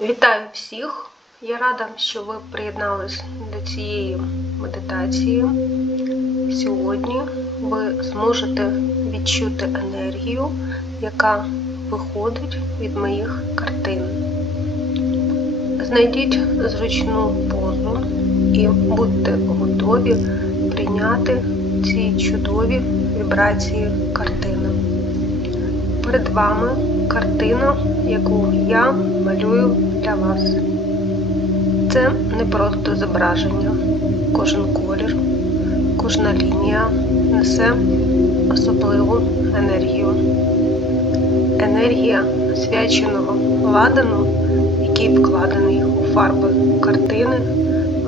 Вітаю всіх! Я рада, що ви приєднались до цієї медитації. Сьогодні ви зможете відчути енергію, яка виходить від моїх картин. Знайдіть зручну позу і будьте готові прийняти ці чудові вібрації картини. Перед вами картина, яку я малюю для вас. Це не просто зображення. Кожен колір, кожна лінія несе особливу енергію. Енергія освяченого ладану, який вкладений у фарби картини,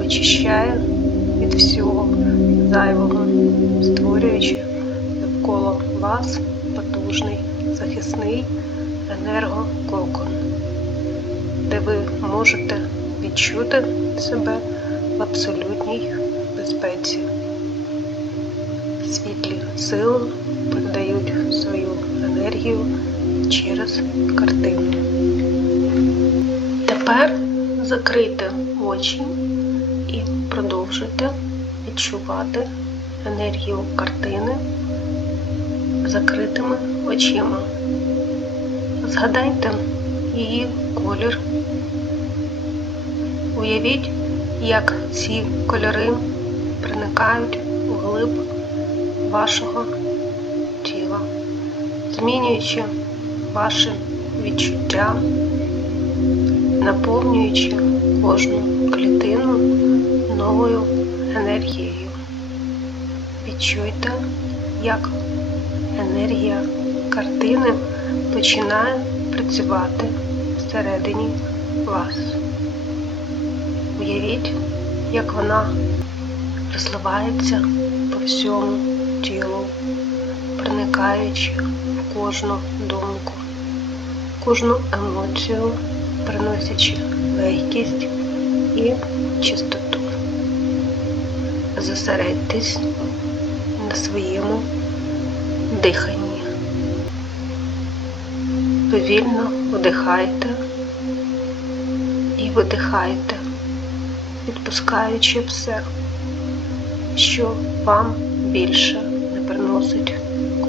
очищає від всього зайвого, створюючи навколо вас потужний захисний енергококон, де ви можете відчути себе в абсолютній безпеці. Світлі сили передають свою енергію через картину. Тепер закрийте очі і продовжуйте відчувати енергію картини закритими очима. Згадайте її колір. Уявіть, як ці кольори проникають у глиб вашого тіла, змінюючи ваші відчуття, наповнюючи кожну клітину новою енергією. Відчуйте, як енергія картини починає працювати всередині вас. Уявіть, як вона розливається по всьому тілу, проникаючи в кожну думку, кожну емоцію, приносячи легкість і чистоту. Зосередьтесь на своєму диханні. Повільно вдихайте і видихайте, відпускаючи все, що вам більше не приносить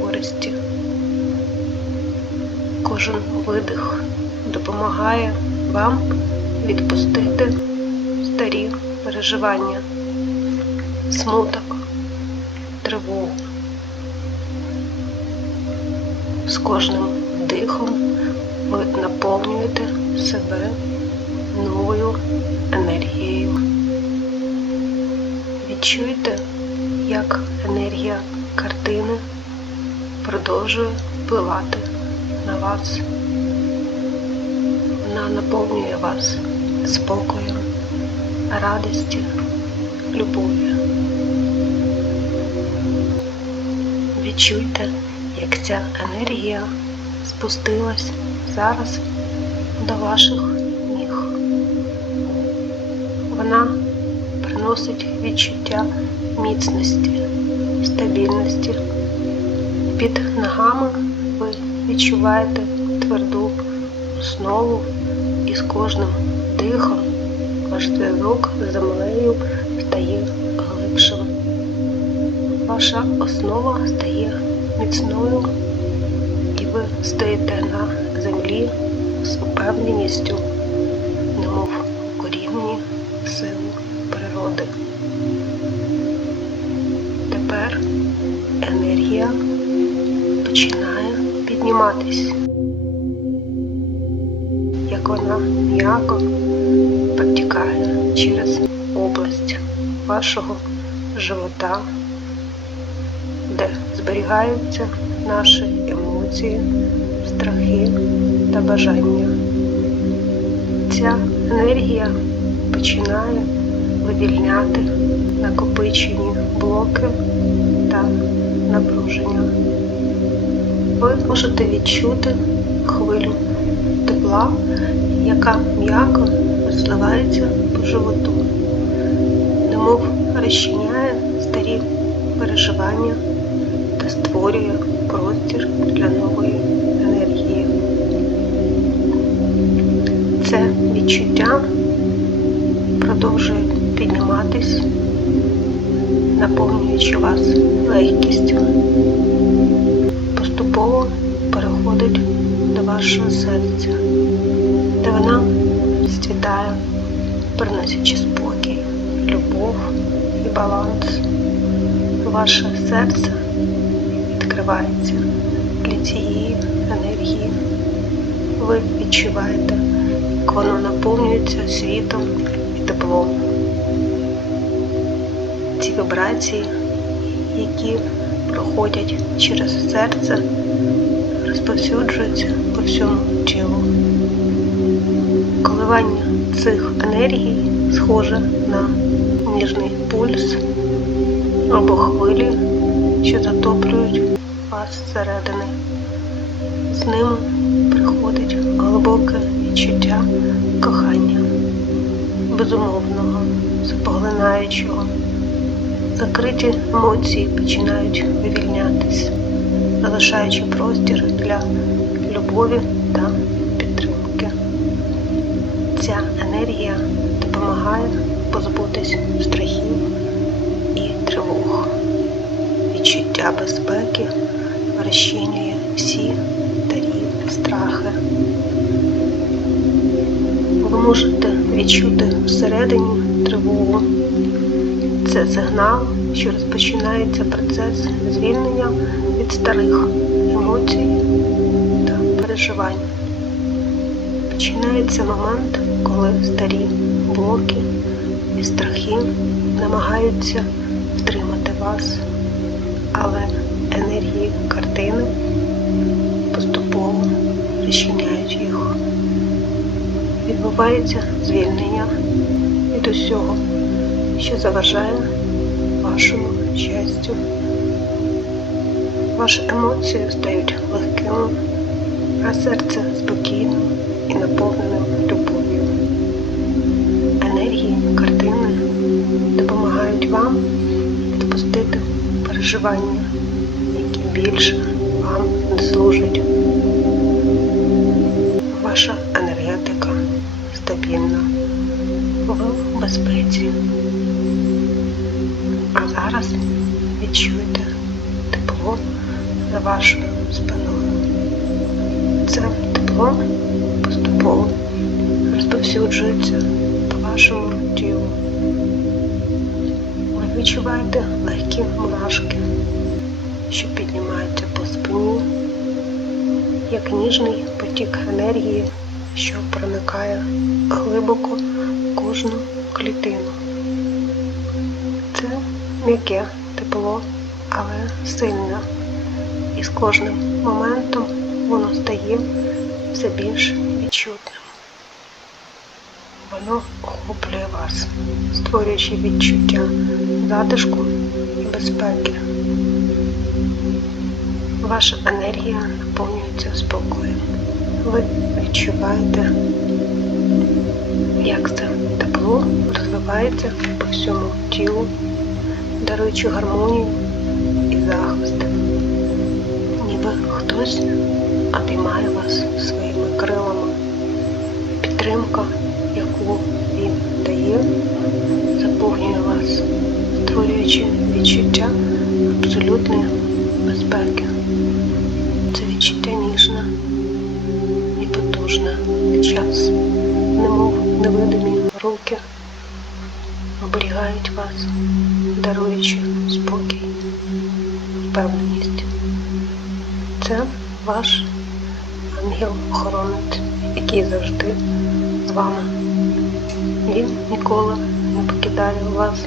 користі. Кожен видих допомагає вам відпустити старі переживання, смуток, тривогу. З кожним вдихом ви наповнюєте себе новою енергією. Відчуйте, як енергія картини продовжує впливати на вас. Вона наповнює вас спокоєм, радістю, любов'ю. Відчуйте, як ця енергія спустилась зараз до ваших ніг. Вона приносить відчуття міцності, стабільності. Під ногами ви відчуваєте тверду основу і з кожним дихом ваш зв'язок з землею стає глибшим. Ваша основа стає міцною і ви стоїте на землі з упевненістю, немов укорінені в силу природи. Тепер енергія починає підніматись, як вона м'яко протікає через область вашого живота, зберігаються наші емоції, страхи та бажання. Ця енергія починає вивільняти накопичені блоки та напруження. Ви можете відчути хвилю тепла, яка м'яко розливається по животу, немов розчиняє старі переживання створює простір для нової енергії. Це відчуття продовжують підніматись, наповнюючи вас легкістю. Поступово переходить до вашого серця, де вона зцвітає, приносячи спокій, любов і баланс. Ваше серце відкривається для цієї енергії. Ви відчуваєте, як воно наповнюється світом і теплом. Ці вібрації, які проходять через серце, розповсюджуються по всьому тілу. Коливання цих енергій схоже на ніжний пульс або хвилі, що затоплюють вас зсередини. З ними приходить глибоке відчуття кохання, безумовного, запоглинаючого. Закриті емоції починають вивільнятись, залишаючи простір для любові та підтримки. Ця енергія допомагає позбутись страхів і тривог. Відчуття безпеки розчинює всі старі страхи. Ви можете відчути всередині тривогу. Це сигнал, що розпочинається процес звільнення від старих емоцій та переживань. Починається момент, коли старі блоки і страхи намагаються втримати вас, але енергії картини поступово розчиняють їх. Відбувається звільнення від усього, що заважає вашому щастю. Ваші емоції стають легкими, а серце спокійним і наповненим любов'ю. Енергії картини допомагають вам відпустити переживання, більше вам не служать. Ваша енергетика стабільна, ви в безпеці. А зараз відчуйте тепло за вашою спиною. Це тепло поступово розповсюджується по вашому тілу. Ви відчуваєте легкі мурашки, що піднімаються по спині, як ніжний потік енергії, що проникає глибоко кожну клітину. Це м'яке тепло, але сильне, і з кожним моментом воно стає все більш відчутним. Воно охоплює вас, створюючи відчуття затишку і безпеки. Ваша енергія наповнюється спокоєм. Ви відчуваєте, як це тепло розвивається по всьому тілу, даруючи гармонію і захист. Ніби хтось обіймає вас своїми крилами. Підтримка, яку він дає, заповнює вас, створюючи відчуття абсолютної безпеки. Це відчуття ніжне і потужне час, немов невидимі руки оберігають вас, даруючи спокій, впевненість. Це ваш ангел-охоронець, який завжди з вами. Він ніколи не покидає вас,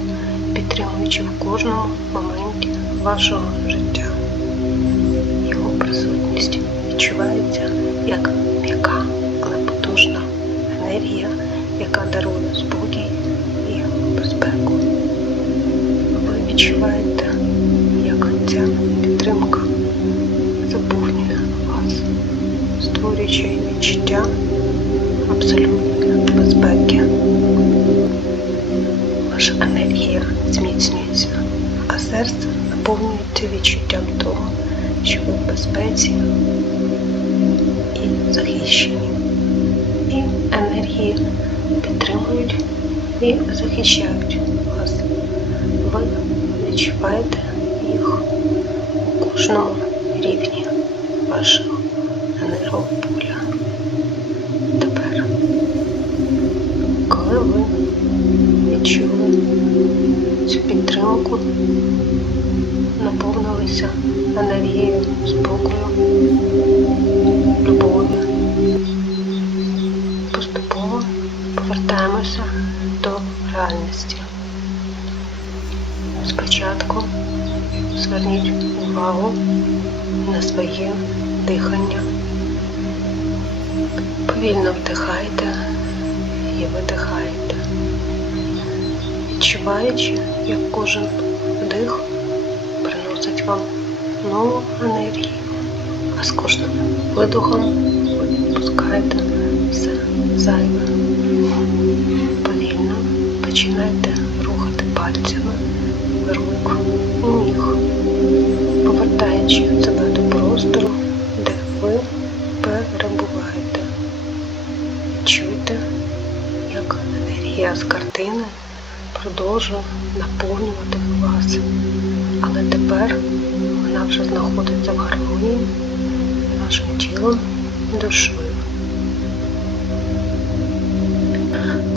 підтримуючи в кожному моменті вашого життя. Його відчувається як м'яка, але потужна енергія, яка дарує спокій і безпеку. Ви відчуваєте, як ця підтримка заповнює вас, створюючи відчуття абсолютної безпеки. Ваша енергія зміцнюється, а серце наповнюється відчуттям того, що ви в безпеці і захищені. І енергії підтримують і захищають вас. Ви відчуваєте їх у кожному рівні вашого енергополя. Тепер, коли ви відчули цю підтримку, наповнилися енергією спокою, любові, поступово повертаємося до реальності. Спочатку зверніть увагу на своє дихання. Повільно вдихайте і видихайте, відчуваючи, як кожен вдих приносить вам нову енергію, а з кожним видохом ви відпускаєте все зайве. Повільно починайте рухати пальцями рук і ніг, повертаючи себе до простору, де ви перебуваєте. Чуйте, як енергія з картини продовжує наповнювати вас. Але тепер вона вже знаходиться в гармонії з вашим тілом і душою.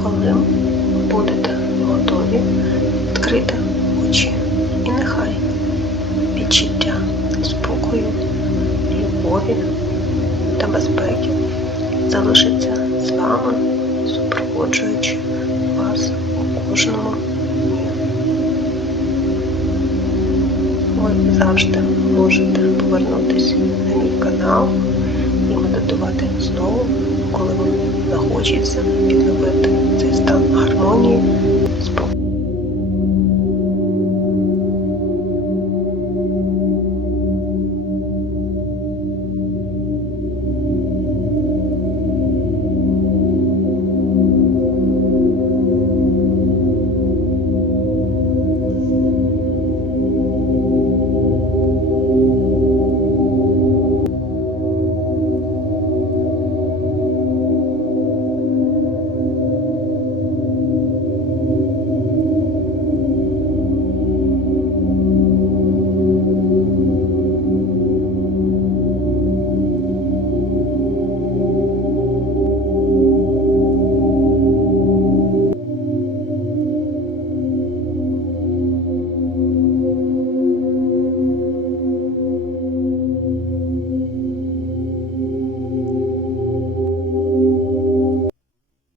Коли будете готові, відкрити очі і нехай відчуття спокою, любові та безпеки залишиться з вами, супроводжуючи кожному. Ви завжди можете повернутися на мій канал і медитувати знову, коли вам захочеться відновити цей стан гармонії. спокою.